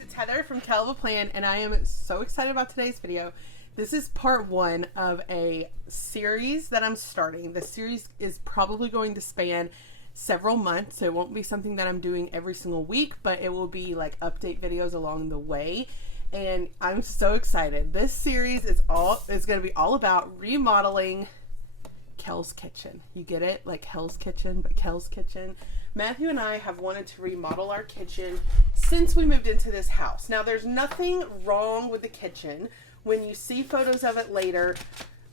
It's Heather from Kell and I am so excited about today's video. This is part one of a series that I'm starting. The series is probably going to span several months, so it won't be something that I'm doing every single week, but it will be like update videos along the way. And I'm so excited. This series is going to be all about remodeling Kell's kitchen. You get it? Like Hell's Kitchen, but Kell's kitchen. Matthew and I have wanted to remodel our kitchen since we moved into this house. Now, there's nothing wrong with the kitchen. When you see photos of it later,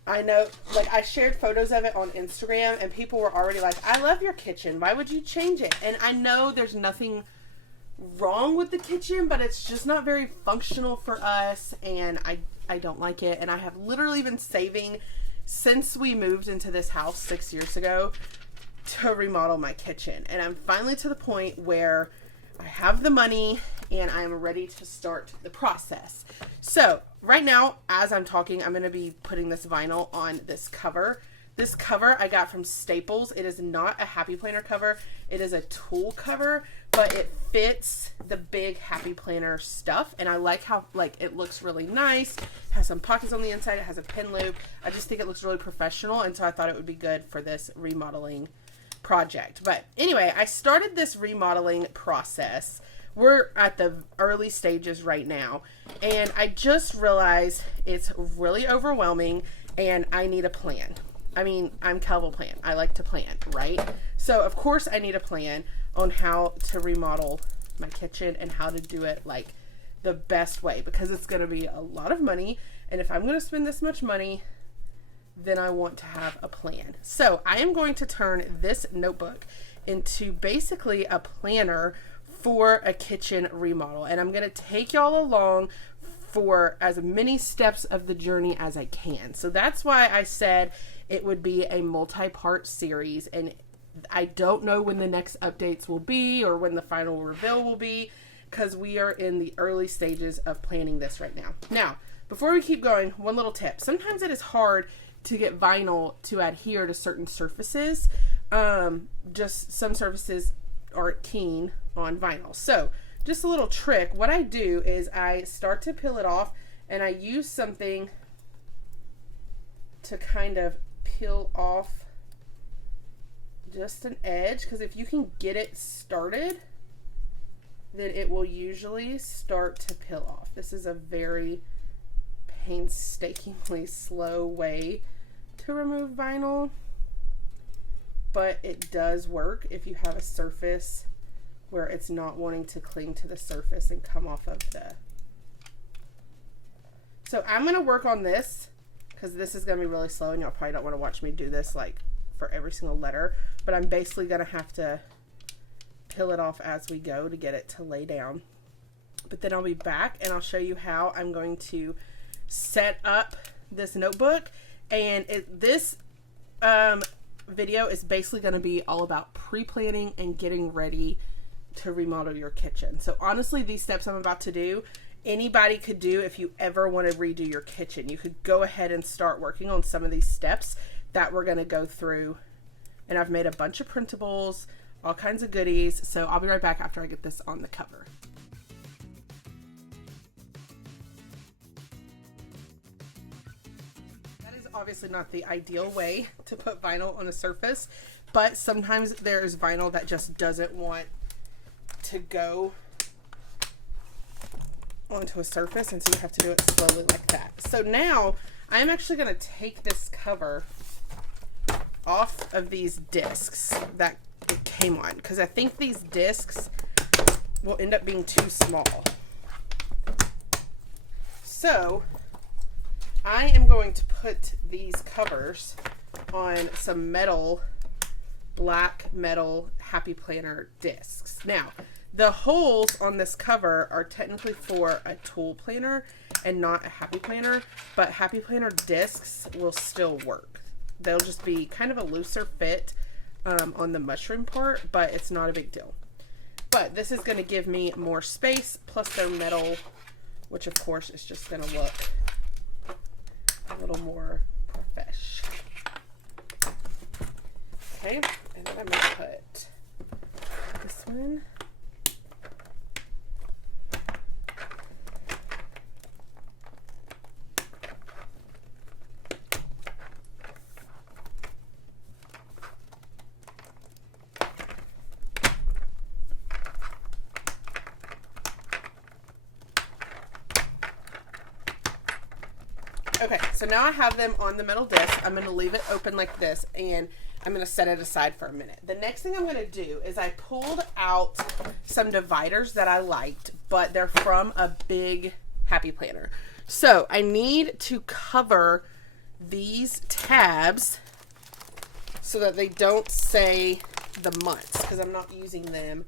I know, like, I shared photos of it on Instagram and people were already like, I love your kitchen. Why would you change it? And I know there's nothing wrong with the kitchen, but it's just not very functional for us, and I don't like it. And I have literally been saving since we moved into this house 6 years ago to remodel my kitchen, and I'm finally to the point where I have the money and I'm ready to start the process. So right now, as I'm talking, I'm going to be putting this vinyl on this cover. This cover I got from Staples. It is not a Happy Planner cover. It is a tool cover, but it fits the big Happy Planner stuff, and I like how it looks really nice. It has some pockets on the inside. It has a pin loop. I just think it looks really professional, and so I thought it would be good for this remodeling project. But anyway, I started this remodeling process. We're at the early stages right now, and I just realized it's really overwhelming and I need a plan. I mean, I'm Kell Plan. I like to plan, right? So of course I need a plan on how to remodel my kitchen and how to do it like the best way, because it's going to be a lot of money, and if I'm going to spend this much money, then I want to have a plan. So I am going to turn this notebook into basically a planner for a kitchen remodel. And I'm going to take y'all along for as many steps of the journey as I can. So that's why I said it would be a multi-part series. And I don't know when the next updates will be or when the final reveal will be, because we are in the early stages of planning this right now. Now, before we keep going, one little tip. Sometimes it is hard to get vinyl to adhere to certain surfaces. Just some surfaces aren't keen on vinyl. So just a little trick. What I do is I start to peel it off, and I use something to kind of peel off just an edge, because if you can get it started, then it will usually start to peel off. This is a very painstakingly slow way to remove vinyl, but it does work if you have a surface where it's not wanting to cling to the surface and come off of the. So I'm going to work on this because this is going to be really slow, and y'all probably don't want to watch me do this like for every single letter, but I'm basically going to have to peel it off as we go to get it to lay down. But then I'll be back and I'll show you how I'm going to set up this notebook. And this video is basically going to be all about pre-planning and getting ready to remodel your kitchen. So honestly, these steps I'm about to do, anybody could do if you ever want to redo your kitchen. You could go ahead and start working on some of these steps that we're going to go through. And I've made a bunch of printables, all kinds of goodies. So I'll be right back after I get this on the cover. Obviously not the ideal way to put vinyl on a surface, but sometimes there's vinyl that just doesn't want to go onto a surface, and so you have to do it slowly like that. So now I'm actually going to take this cover off of these discs that it came on, because I think these discs will end up being too small. So I am going to put these covers on some metal, black metal Happy Planner discs. Now, the holes on this cover are technically for a tool planner and not a Happy Planner, but Happy Planner discs will still work. They'll just be kind of a looser fit on the mushroom part, but it's not a big deal. But this is going to give me more space, plus they're metal, which of course is just going to look a little more profesh. Okay, and then I'm going to put this one Okay, so now I have them on the metal disc. I'm going to leave it open like this, and I'm going to set it aside for a minute. The next thing I'm going to do is I pulled out some dividers that I liked, but they're from a big Happy Planner. So I need to cover these tabs so that they don't say the months, because I'm not using them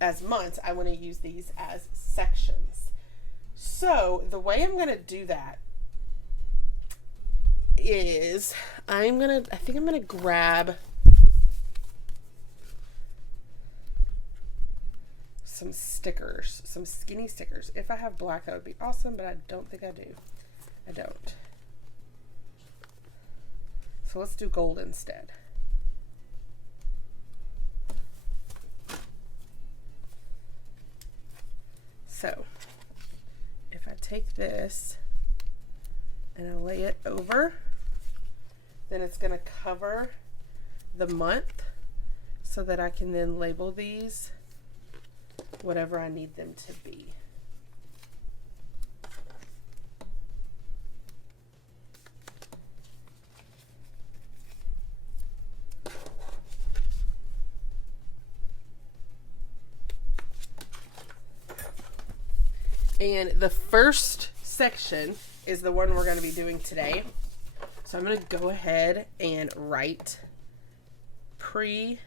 as months. I want to use these as sections. So the way I'm going to do that is I think I'm going to grab some stickers, some skinny stickers. If I have black, that would be awesome, but I don't think I do. I don't. So let's do gold instead. So if I take this and I lay it over, then it's going to cover the month so that I can then label these whatever I need them to be. And the first section is the one we're going to be doing today. So I'm going to go ahead and write pre-planning.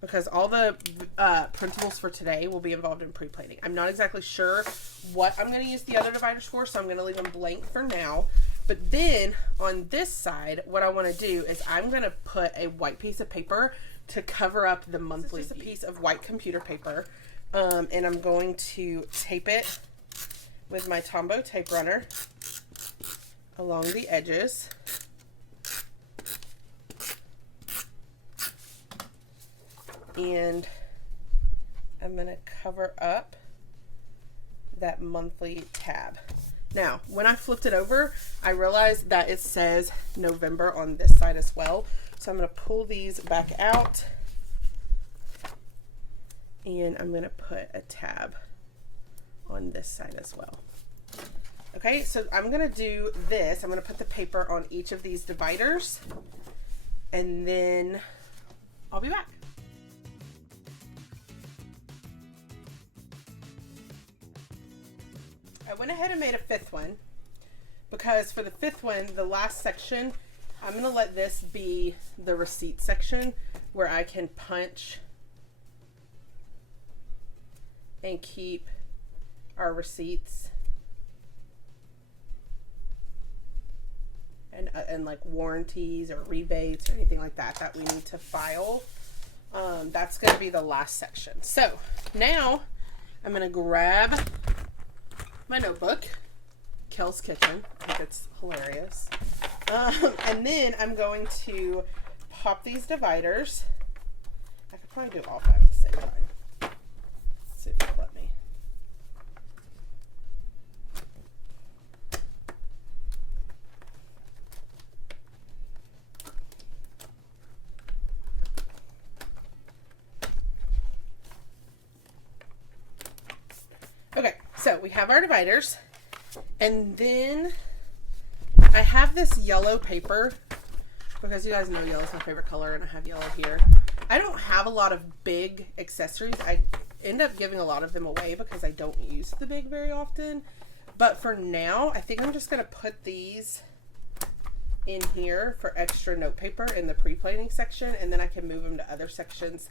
Because all the printables for today will be involved in pre-planning. I'm not exactly sure what I'm going to use the other dividers for, so I'm going to leave them blank for now. But then on this side, what I want to do is I'm going to put a white piece of paper to cover up the monthly. This is just a piece of white computer paper, and I'm going to tape it with my Tombow tape runner along the edges. And I'm going to cover up that monthly tab. Now, when I flipped it over, I realized that it says November on this side as well. So I'm going to pull these back out, and I'm going to put a tab on this side as well. Okay, so I'm going to do this. I'm going to put the paper on each of these dividers, and then I'll be back. I went ahead and made a fifth one, because for the fifth one, the last section, I'm going to let this be the receipt section where I can punch and keep our receipts and like warranties or rebates or anything like that that we need to file. That's going to be the last section. So now I'm going to grab my notebook, Kell's Kitchen. I think it's hilarious. And then I'm going to pop these dividers. I could probably do all 5 at the same time. Let's see if it'll let me. Okay, so we have our dividers, and then I have this yellow paper, because you guys know yellow is my favorite color, and I have yellow here. I don't have a lot of big accessories. I end up giving a lot of them away because I don't use the big very often. But for now, I think I'm just going to put these in here for extra note paper in the pre-planning section, and then I can move them to other sections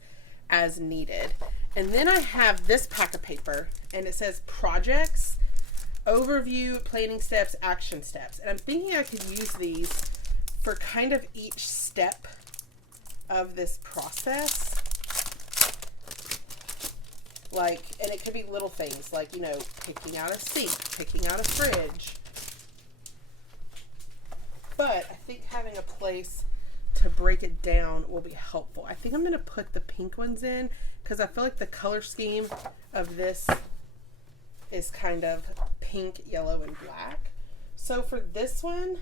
as needed. And then I have this pack of paper, and it says projects, overview, planning steps, action steps. And I'm thinking I could use these for kind of each step of this process. Like, and it could be little things like, you know, picking out a sink, picking out a fridge. But I think having a place to break it down will be helpful. I think I'm going to put the pink ones in because I feel like the color scheme of this is kind of pink, yellow, and black. So for this one,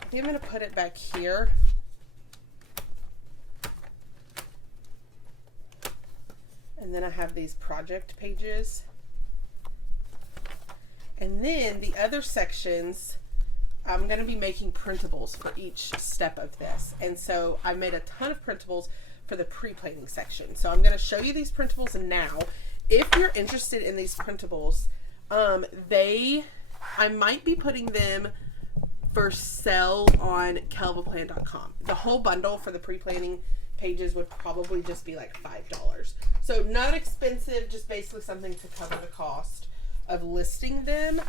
I think I'm going to put it back here. And then I have these project pages. And then the other sections, I'm going to be making printables for each step of this. And so I made a ton of printables for the pre-planning section. So I'm going to show you these printables now. If you're interested in these printables, I might be putting them for sale on kellplan.com. The whole bundle for the pre-planning pages would probably just be like $5. So not expensive, just basically something to cover the cost of listing them,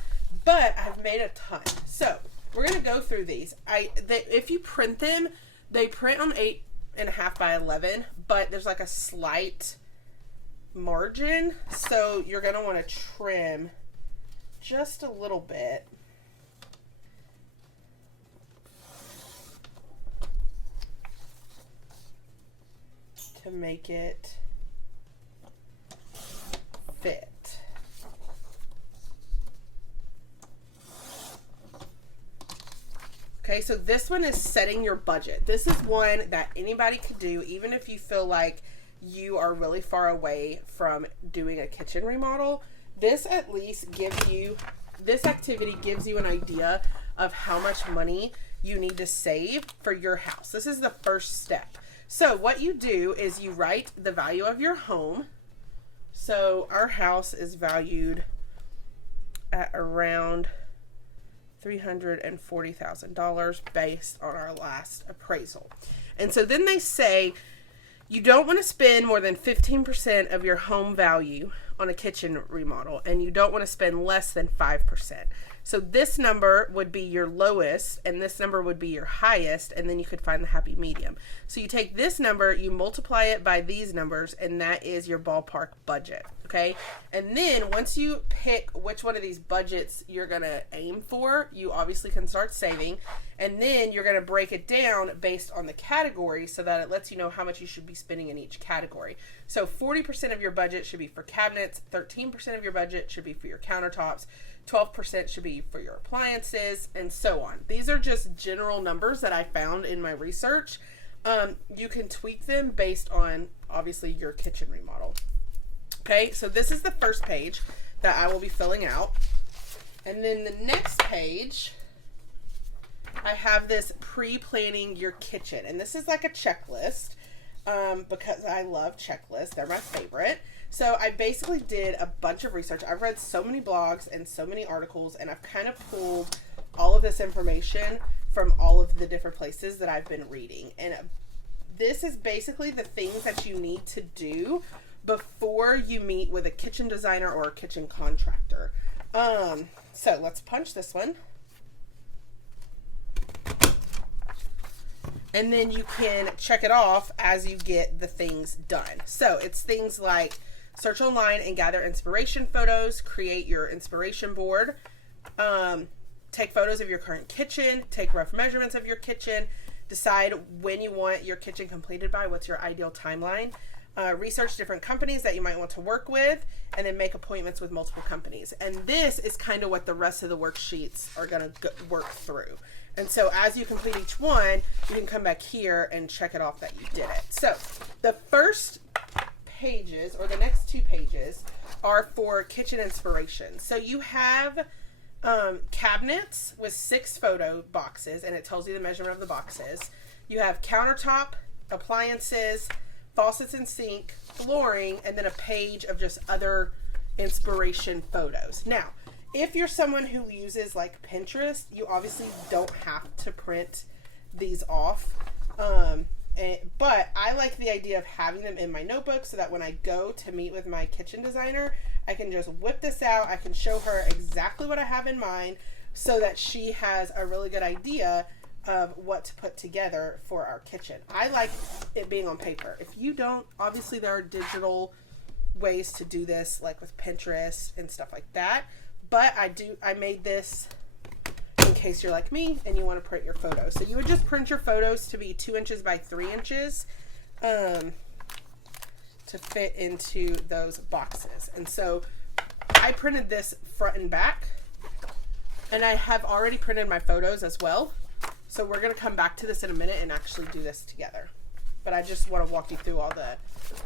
but I've made a ton. So we're going to go through these. If you print them, they print on 8.5 by 11, but there's like a slight margin. So you're going to want to trim just a little bit. To make it fit. Okay, so this one is setting your budget. This is one that anybody could do, even if you feel like you are really far away from doing a kitchen remodel. This at least gives you, this activity gives you an idea of how much money you need to save for your house. This is the first step. So what you do is you write the value of your home. So our house is valued at around $340,000 based on our last appraisal. And so then they say you don't want to spend more than 15% of your home value on a kitchen remodel, and you don't want to spend less than 5%. So this number would be your lowest, and this number would be your highest, and then you could find the happy medium. So you take this number, you multiply it by these numbers, and that is your ballpark budget, okay? And then once you pick which one of these budgets you're going to aim for, you obviously can start saving, and then you're going to break it down based on the category so that it lets you know how much you should be spending in each category. So 40% of your budget should be for cabinets, 13% of your budget should be for your countertops, 12% should be for your appliances, and so on. These are just general numbers that I found in my research. You can tweak them based on, obviously, your kitchen remodel. Okay, so this is the first page that I will be filling out. And then the next page, I have this pre-planning your kitchen. And this is like a checklist because I love checklists. They're my favorite. So I basically did a bunch of research. I've read so many blogs and so many articles, and I've kind of pulled all of this information from all of the different places that I've been reading. And this is basically the things that you need to do before you meet with a kitchen designer or a kitchen contractor. So let's punch this one. And then you can check it off as you get the things done. So it's things like search online and gather inspiration photos, create your inspiration board, take photos of your current kitchen, take rough measurements of your kitchen, decide when you want your kitchen completed by, what's your ideal timeline, research different companies that you might want to work with, and then make appointments with multiple companies. And this is kind of what the rest of the worksheets are going to work through. And so as you complete each one, you can come back here and check it off that you did it. So the first pages, or the next 2 pages, are for kitchen inspiration. So you have cabinets with 6 photo boxes, and it tells you the measurement of the boxes. You have countertop, appliances, faucets and sink, flooring, and then a page of just other inspiration photos. Now, if you're someone who uses like Pinterest, you obviously don't have to print these off. But I like the idea of having them in my notebook so that when I go to meet with my kitchen designer, I can just whip this out. I can show her exactly what I have in mind so that she has a really good idea of what to put together for our kitchen. I like it being on paper. If you don't, obviously there are digital ways to do this, like with Pinterest and stuff like that. But I made this in case you're like me and you want to print your photos. So you would just print your photos to be 2 inches by 3 inches to fit into those boxes. And so I printed this front and back, and I have already printed my photos as well. So we're going to come back to this in a minute and actually do this together. But I just want to walk you through all the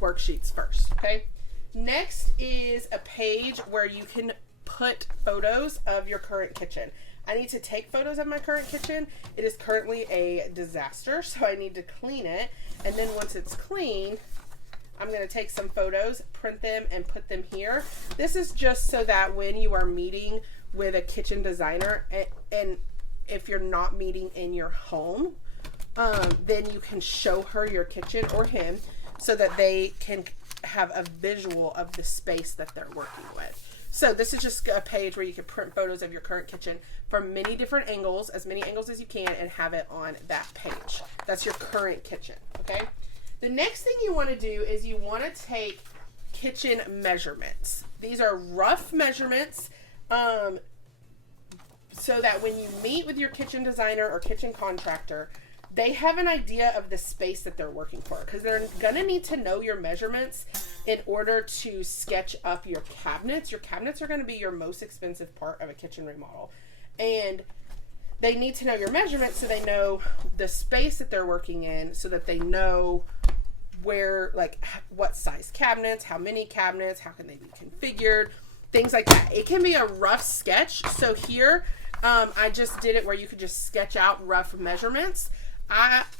worksheets first, okay? Next is a page where you can put photos of your current kitchen. I need to take photos of my current kitchen. It is currently a disaster, so I need to clean it. And then once it's clean, I'm going to take some photos, print them, and put them here. This is just so that when you are meeting with a kitchen designer, and if you're not meeting in your home, then you can show her your kitchen or him so that they can have a visual of the space that they're working with. So this is just a page where you can print photos of your current kitchen from many different angles, as many angles as you can, and have it on that page. That's your current kitchen, okay? The next thing you want to do is you want to take kitchen measurements. These are rough measurements, so that when you meet with your kitchen designer or kitchen contractor, they have an idea of the space that they're working for, because they're going to need to know your measurements in order to sketch up your cabinets. Your cabinets are going to be your most expensive part of a kitchen remodel, and they need to know your measurements so they know the space that they're working in, so that they know where, like, what size cabinets, how many cabinets, how can they be configured, things like that. It can be a rough sketch. So here, I just did it where you could just sketch out rough measurements.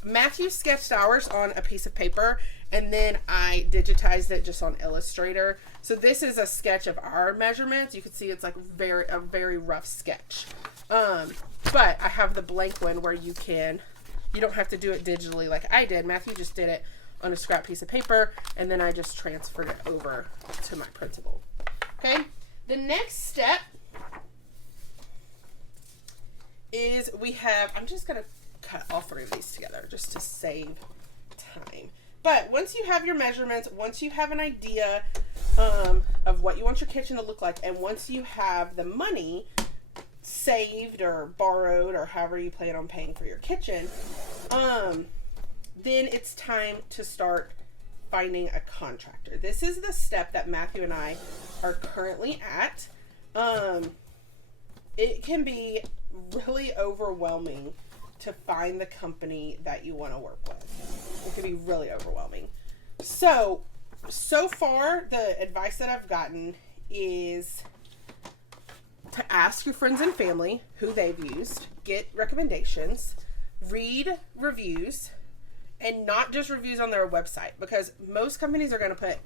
Matthew sketched ours on a piece of paper, and then I digitized it just on Illustrator. So this is a sketch of our measurements. You can see it's like a very rough sketch. But I have the blank one where you don't have to do it digitally like I did. Matthew just did it on a scrap piece of paper, and then I just transferred it over to my printable. Okay, the next step is I'm just going to cut all three of these together just to save time. But once you have your measurements, once you have an idea of what you want your kitchen to look like, and once you have the money saved or borrowed or however you plan on paying for your kitchen, then it's time to start finding a contractor. This is the step that Matthew and I are currently at. It can be really overwhelming to find the company that you want to work with. It can be really overwhelming. So far, the advice that I've gotten is to ask your friends and family who they've used, get recommendations, read reviews, and not just reviews on their website, because most companies are going to put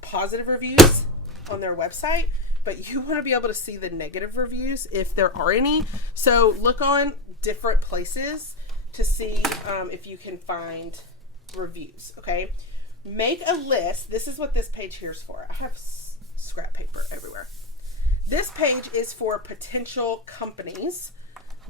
positive reviews on their website, but you want to be able to see the negative reviews if there are any. So look on different places to see if you can find reviews, okay? Make a list. This is what this page here is for. I have scrap paper everywhere. This page is for potential companies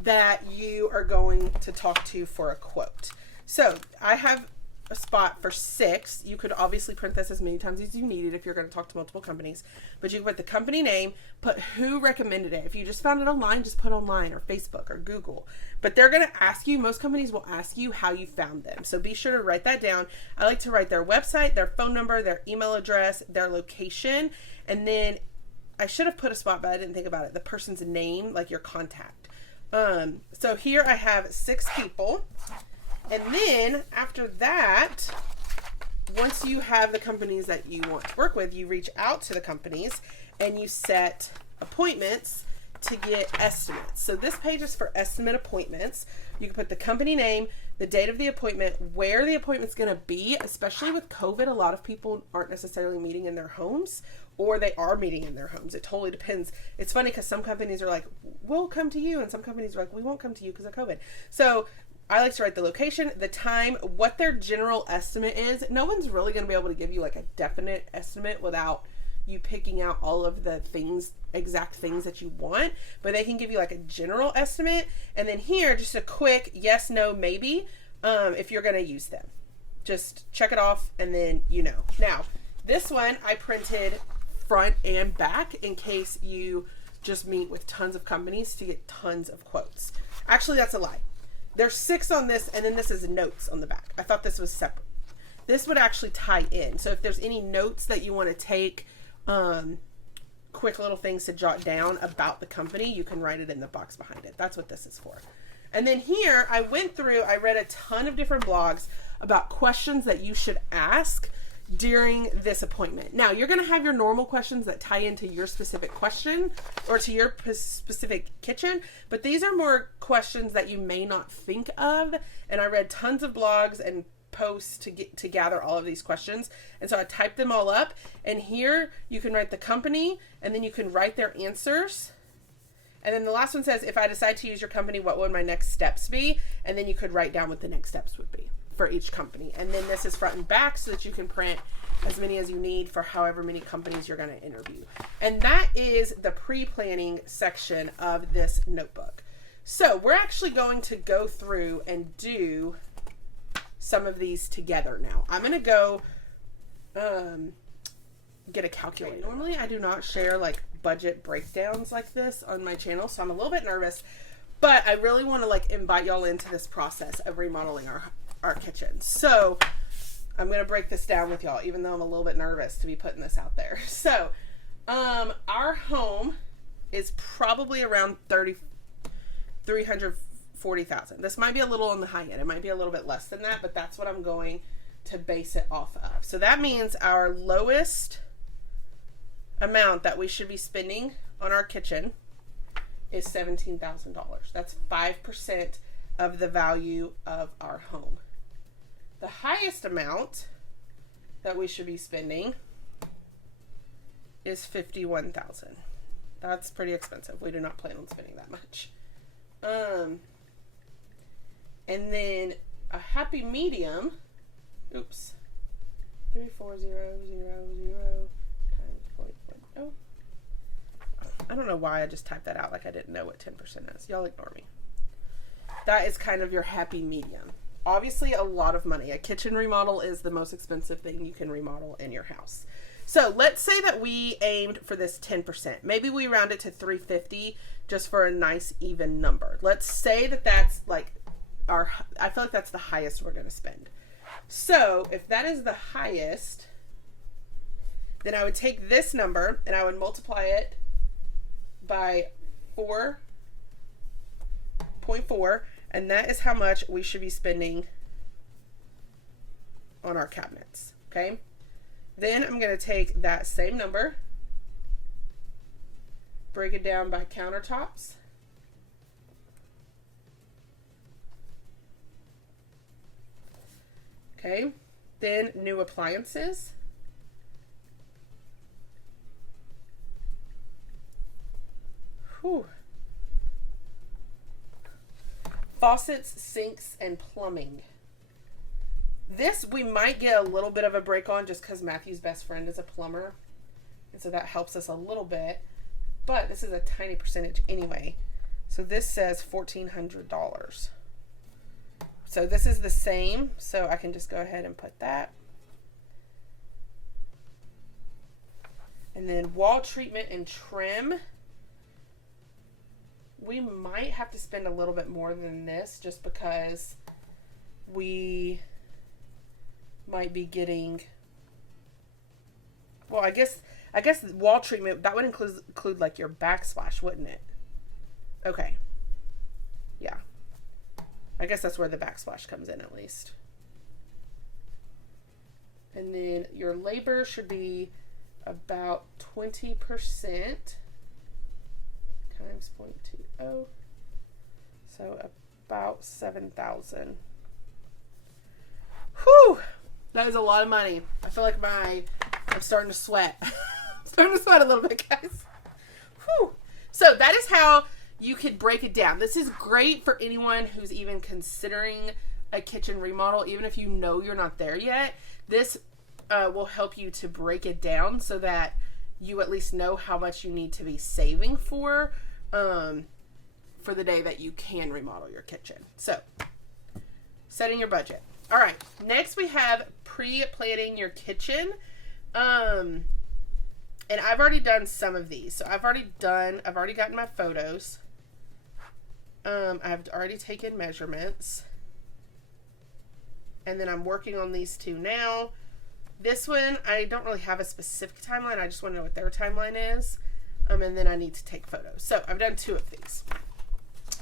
that you are going to talk to for a quote. So I have a spot for 6. You could obviously print this as many times as you need it if you're going to talk to multiple companies, but you can put the company name, put who recommended it. If you just found it online, just put online or Facebook or Google. But they're going to ask you, most companies will ask you how you found them. So be sure to write that down. I like to write their website, their phone number, their email address, their location, and then I should have put a spot, but I didn't think about it. The person's name, like your contact. So here I have 6 people. And then after that, once you have the companies that you want to work with, you reach out to the companies and you set appointments to get estimates. So this page is for estimate appointments. You can put the company name, the date of the appointment, where the appointment's going to be. Especially with COVID, a lot of people aren't necessarily meeting in their homes, or they are meeting in their homes. It totally depends. It's funny because some companies are like, we'll come to you, and some companies are like, we won't come to you because of COVID. So I like to write the location, the time, what their general estimate is. No one's really going to be able to give you like a definite estimate without you picking out all of the things, exact things that you want, but they can give you like a general estimate. And then here, just a quick yes, no, maybe, if you're going to use them. Just check it off and then you know. Now, this one I printed front and back in case you just meet with tons of companies to get tons of quotes. Actually, that's a lie. There's 6 on this, and then this is notes on the back. I thought this was separate. This would actually tie in. So if there's any notes that you want to take, quick little things to jot down about the company, you can write it in the box behind it. That's what this is for. And then here, I read a ton of different blogs about questions that you should ask during this appointment. Now, you're going to have your normal questions that tie into your specific question or to your specific kitchen, but these are more questions that you may not think of. And I read tons of blogs and posts to gather all of these questions. And so I typed them all up, and here you can write the company, and then you can write their answers. And then the last one says, if I decide to use your company, what would my next steps be? And then you could write down what the next steps would be for each company. And then this is front and back so that you can print as many as you need for however many companies you're going to interview. And that is the pre-planning section of this notebook. So we're actually going to go through and do some of these together now. I'm going to go get a calculator. Normally I do not share like budget breakdowns like this on my channel, so I'm a little bit nervous, but I really want to like invite y'all into this process of remodeling our kitchen. So I'm going to break this down with y'all, even though I'm a little bit nervous to be putting this out there. So our home is probably around $340,000. This might be a little on the high end. It might be a little bit less than that, but that's what I'm going to base it off of. So that means our lowest amount that we should be spending on our kitchen is $17,000. That's 5% of the value of our home. The highest amount that we should be spending is $51,000. That's pretty expensive. We do not plan on spending that much. And then a happy medium, 34000 times 0.10. I don't know why I just typed that out like I didn't know what 10% is. Y'all ignore me. That is kind of your happy medium. Obviously a lot of money. A kitchen remodel is the most expensive thing you can remodel in your house. So let's say that we aimed for this 10%. Maybe we round it to 350 just for a nice even number. Let's say that that's like I feel like that's the highest we're going to spend. So if that is the highest, then I would take this number and I would multiply it by 4.4, and that is how much we should be spending on our cabinets. Okay. Then I'm going to take that same number, break it down by countertops, okay, then new appliances, faucets, sinks, and plumbing. This we might get a little bit of a break on just because Matthew's best friend is a plumber, and so that helps us a little bit, but this is a tiny percentage anyway. So this says $1,400. So this is the same, so I can just go ahead and put that. And then wall treatment and trim, we might have to spend a little bit more than this just because we might be getting, well, I guess wall treatment, that would include like your backsplash, wouldn't it? Okay. Yeah. I guess that's where the backsplash comes in at least. And then your labor should be about 20% times 0.20. So about 7,000. Whew! That is a lot of money. I feel like I'm starting to sweat. I'm starting to sweat a little bit, guys. Whew! So that is how you could break it down. This is great for anyone who's even considering a kitchen remodel, even if you know you're not there yet. This will help you to break it down so that you at least know how much you need to be saving for the day that you can remodel your kitchen. So, setting your budget. All right, next we have pre-planning your kitchen. And I've already done some of these. So I've already gotten my photos. I've already taken measurements. And then I'm working on these two now. This one, I don't really have a specific timeline. I just want to know what their timeline is. And then I need to take photos. So I've done two of these.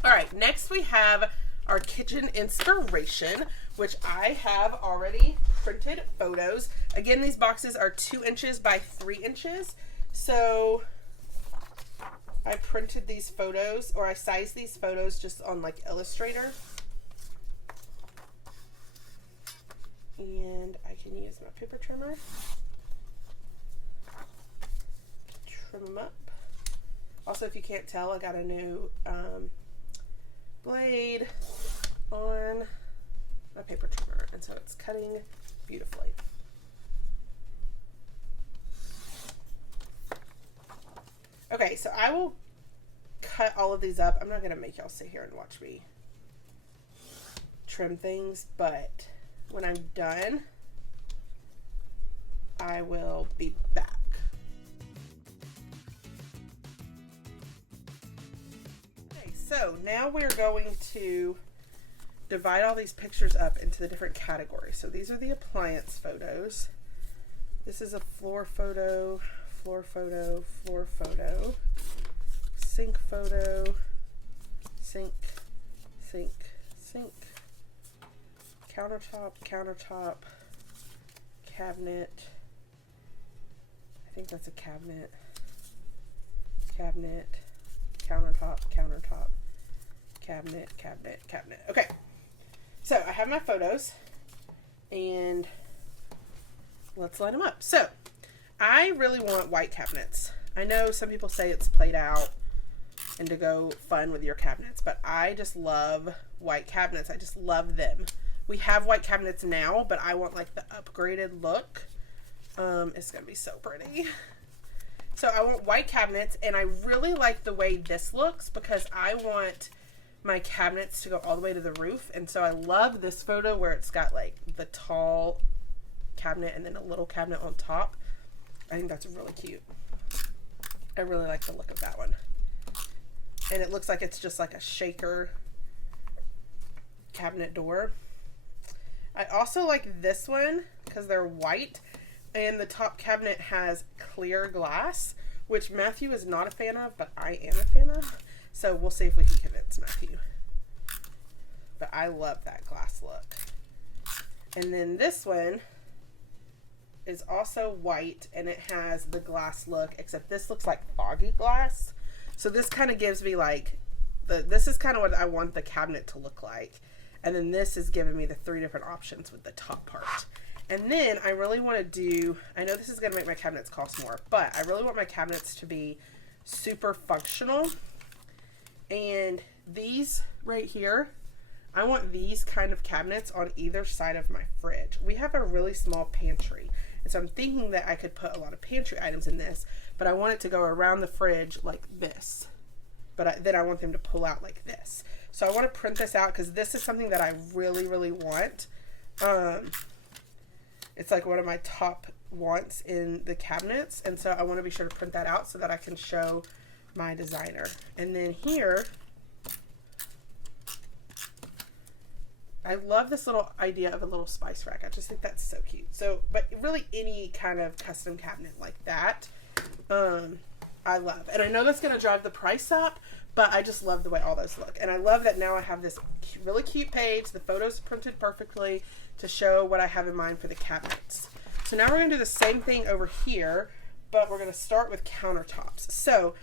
All right, next we have our kitchen inspiration, which I have already printed photos. Again, these boxes are 2 inches by 3 inches. So I printed these photos, or I sized these photos just on like Illustrator. And I can use my paper trimmer. Trim them up. Also, if you can't tell, I got a new blade on my paper trimmer, and so it's cutting beautifully. Okay, so I will cut all of these up. I'm not going to make y'all sit here and watch me trim things, but when I'm done, I will be back. Okay, so now we're going to divide all these pictures up into the different categories. So these are the appliance photos. This is a floor photo, floor photo, floor photo, sink photo, sink, sink, sink, countertop, countertop, cabinet. I think that's a cabinet, cabinet, countertop, countertop, cabinet, cabinet, cabinet. Okay, so I have my photos, and let's line them up. So I really want white cabinets. I know some people say it's played out and to go fun with your cabinets, but I just love white cabinets. I just love them. We have white cabinets now, but I want like the upgraded look. It's gonna be so pretty. So I want white cabinets, and I really like the way this looks because I want my cabinets to go all the way to the roof. And so I love this photo where it's got like the tall cabinet and then a little cabinet on top. I think that's really cute. I really like the look of that one. And it looks like it's just like a shaker cabinet door. I also like this one because they're white and the top cabinet has clear glass, which Matthew is not a fan of, but I am a fan of. So we'll see if we can convince Matthew. But I love that glass look. And then this one is also white and it has the glass look, except this looks like foggy glass. So this kind of gives me like, this is kind of what I want the cabinet to look like. And then this is giving me the 3 different options with the top part. And then I really want to do, I know this is going to make my cabinets cost more, but I really want my cabinets to be super functional. And these right here, I want these kind of cabinets on either side of my fridge. We have a really small pantry. And so I'm thinking that I could put a lot of pantry items in this, but I want it to go around the fridge like this. But then I want them to pull out like this. So I want to print this out because this is something that I really, really want. It's like one of my top wants in the cabinets. And so I want to be sure to print that out so that I can show my designer. And then here, I love this little idea of a little spice rack. I just think that's so cute. So, but really any kind of custom cabinet like that, I love. And I know that's going to drive the price up, but I just love the way all those look. And I love that now I have this really cute page. The photos are printed perfectly to show what I have in mind for the cabinets. So now we're going to do the same thing over here, but we're going to start with countertops. So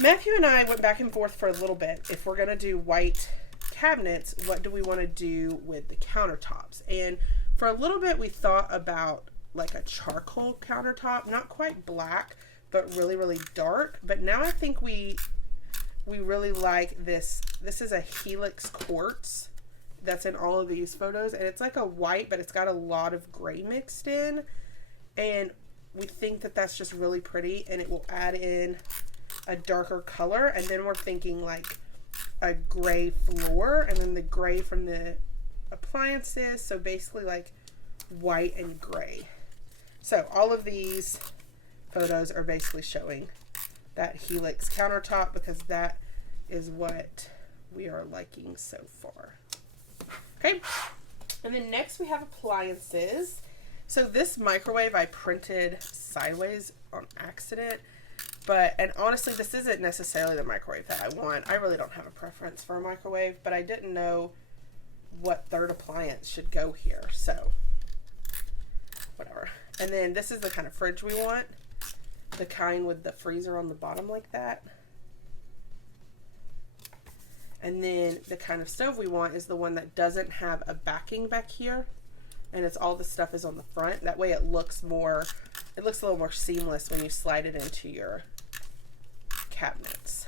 Matthew and I went back and forth for a little bit. If we're going to do white cabinets, what do we want to do with the countertops? And for a little bit, we thought about like a charcoal countertop, not quite black, but really, really dark. But now I think we really like this. This is a Helix quartz that's in all of these photos, and it's like a white, but it's got a lot of gray mixed in, and we think that that's just really pretty, and it will add in a darker color. And then we're thinking like a gray floor, and then the gray from the appliances, so basically like white and gray. So all of these photos are basically showing that Helix countertop because that is what we are liking so far. Okay, and then next we have appliances. So this microwave I printed sideways on accident. And honestly, this isn't necessarily the microwave that I want. I really don't have a preference for a microwave, but I didn't know what third appliance should go here, so whatever. And then this is the kind of fridge we want, the kind with the freezer on the bottom like that. And then the kind of stove we want is the one that doesn't have a backing back here, and it's all the stuff is on the front. That way it looks a little more seamless when you slide it into your cabinets.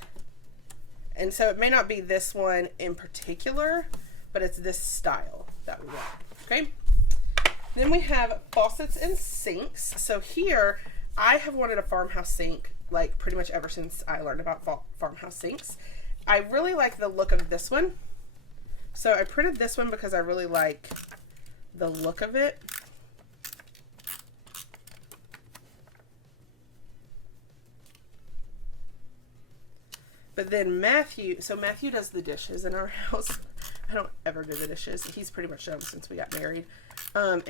And so it may not be this one in particular, but it's this style that we want. Okay. Then we have faucets and sinks. So here I have wanted a farmhouse sink like pretty much ever since I learned about farmhouse sinks. I really like the look of this one. So I printed this one because I really like the look of it. But then Matthew does the dishes in our house. I don't ever do the dishes. He's pretty much done since we got married. And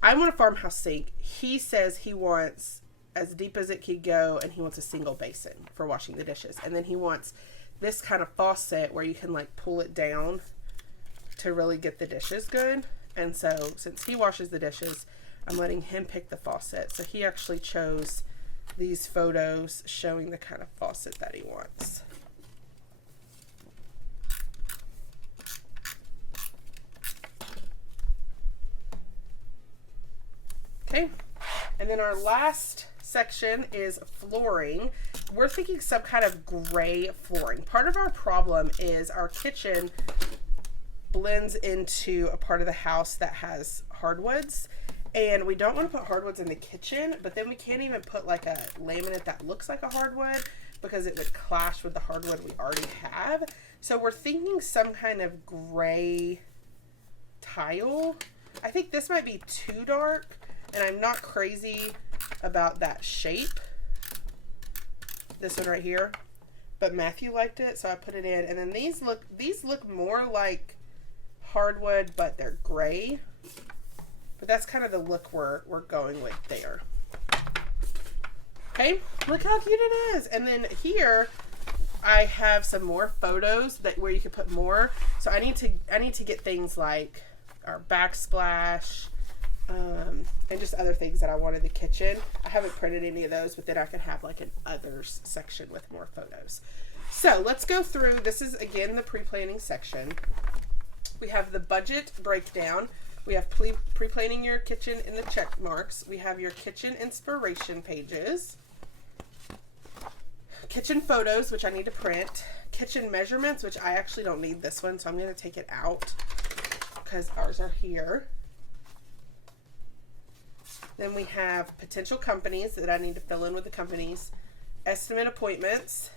I want a farmhouse sink. He says he wants as deep as it could go, and he wants a single basin for washing the dishes. And then he wants this kind of faucet where you can like pull it down to really get the dishes good. And so since he washes the dishes, I'm letting him pick the faucet. So he actually chose these photos showing the kind of faucet that he wants. Okay, and then our last section is flooring. We're thinking some kind of gray flooring. Part of our problem is our kitchen blends into a part of the house that has hardwoods, and we don't want to put hardwoods in the kitchen, but then we can't even put like a laminate that looks like a hardwood because it would clash with the hardwood we already have. So we're thinking some kind of gray tile. I think this might be too dark, and I'm not crazy about that shape. This one right here, but Matthew liked it, so I put it in. And then these look more like hardwood, but they're gray. But that's kind of the look we're going with there. Okay, look how cute it is. And then here I have some more photos where you can put more. So I need to get things like our backsplash, and just other things that I want in the kitchen. I haven't printed any of those, but then I can have like an others section with more photos. So let's go through. This is again the pre-planning section. We have the budget breakdown. We have pre-planning your kitchen in the check marks. We have your kitchen inspiration pages. Kitchen photos, which I need to print. Kitchen measurements, which I actually don't need this one, so I'm going to take it out because ours are here. Then we have potential companies that I need to fill in with the companies. Estimate appointments.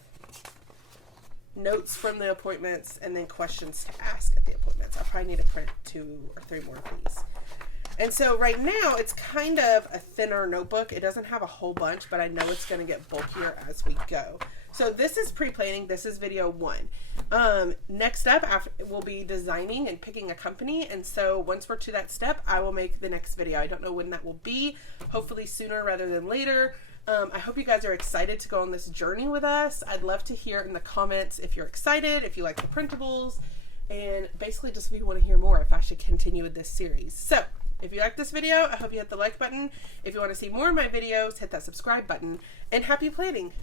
Notes from the appointments, and then questions to ask at the appointments. I probably need to print 2 or 3 more of these. And so right now it's kind of a thinner notebook. It doesn't have a whole bunch, but I know it's going to get bulkier as we go. So this is pre-planning. This is video 1. Next up we'll be designing and picking a company. And so once we're to that step, I will make the next video. I don't know when that will be. Hopefully sooner rather than later. I hope you guys are excited to go on this journey with us. I'd love to hear in the comments if you're excited, if you like the printables, and basically just if you want to hear more, if I should continue with this series. So if you like this video, I hope you hit the like button. If you want to see more of my videos, hit that subscribe button, and happy planning.